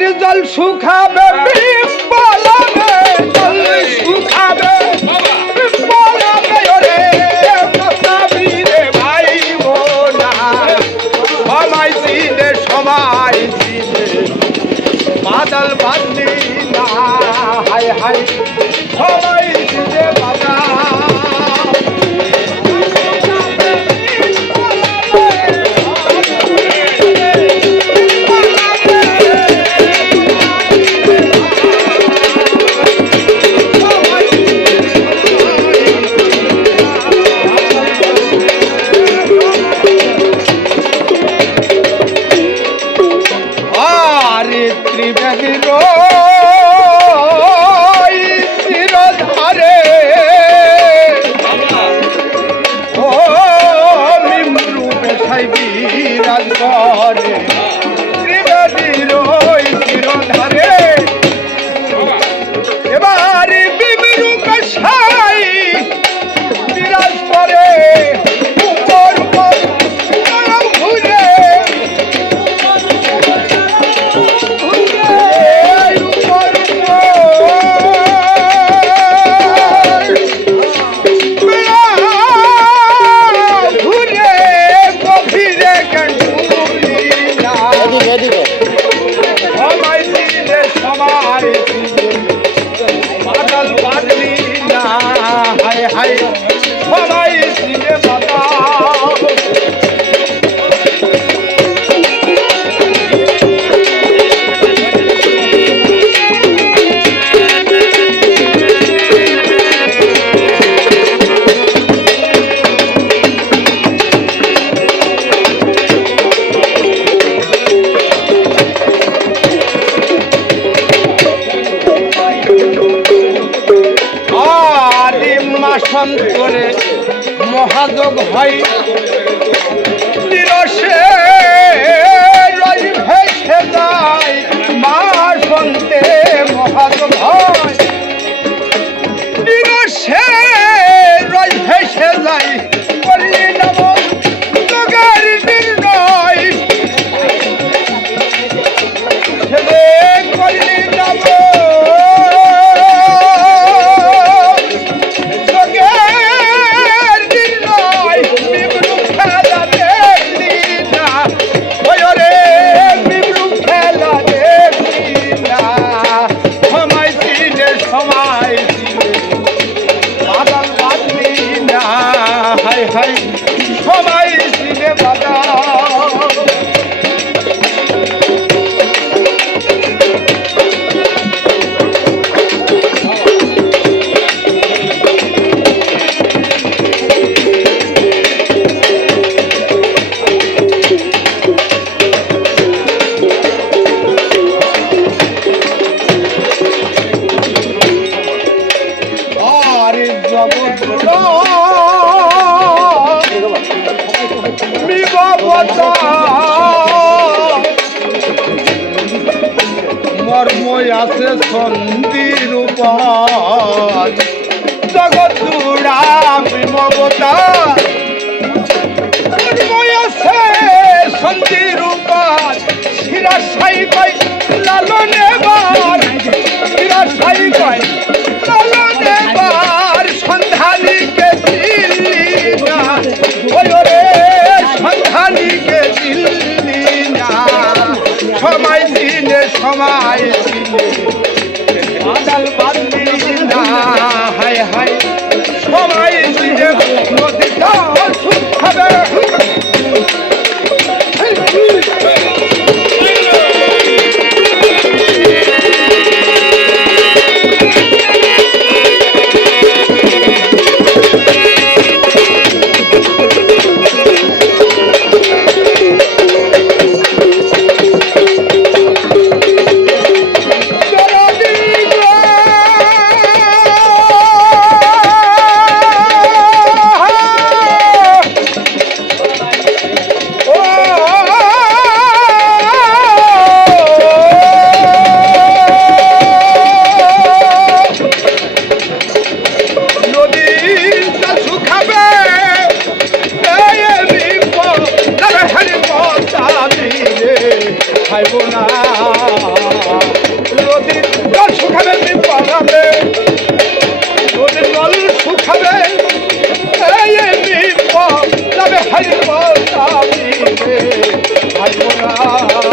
নদীর জল শুকাবে বিপলাবে জল শুকাবে বিপলাবে ওরে মসাবিরে ভাই বোনা সবাই চিনে সবাই চিনে বাদল বাদলি না হায় হায় সবাই চিনে বাদা করে মহাযোগ হয় তিরসে রই ভেসে যায় মা সন্তে মহাযোগ হয় তিরসে রই ভেসে যায় করলি নব যোগের নির্ণয় ছেলে করলি নব সবাই চিনে বাদা আরে জগৎ মর্ময় আছে সন্ধির উপায় জগৎ জুড়া বিমবতা মর্ময় আছে সন্ধির উপায় শিরা সাই পাই লালনে বার শিরা সাই পাই লালনে বার সন্ধানীকে দিল্লি না ওই রে সন্ধানীকে দিল্লি না সবাই চিনে সবাই চিনে বাদল বাদলি না হায় হায় সবাই চিনে নদীটা শুকাবে খাইব না নদীর জল শুকাবে বিপদে নদীর জল শুকাবে এই বিপদ যাবে হারিব তাবিতে হারিব না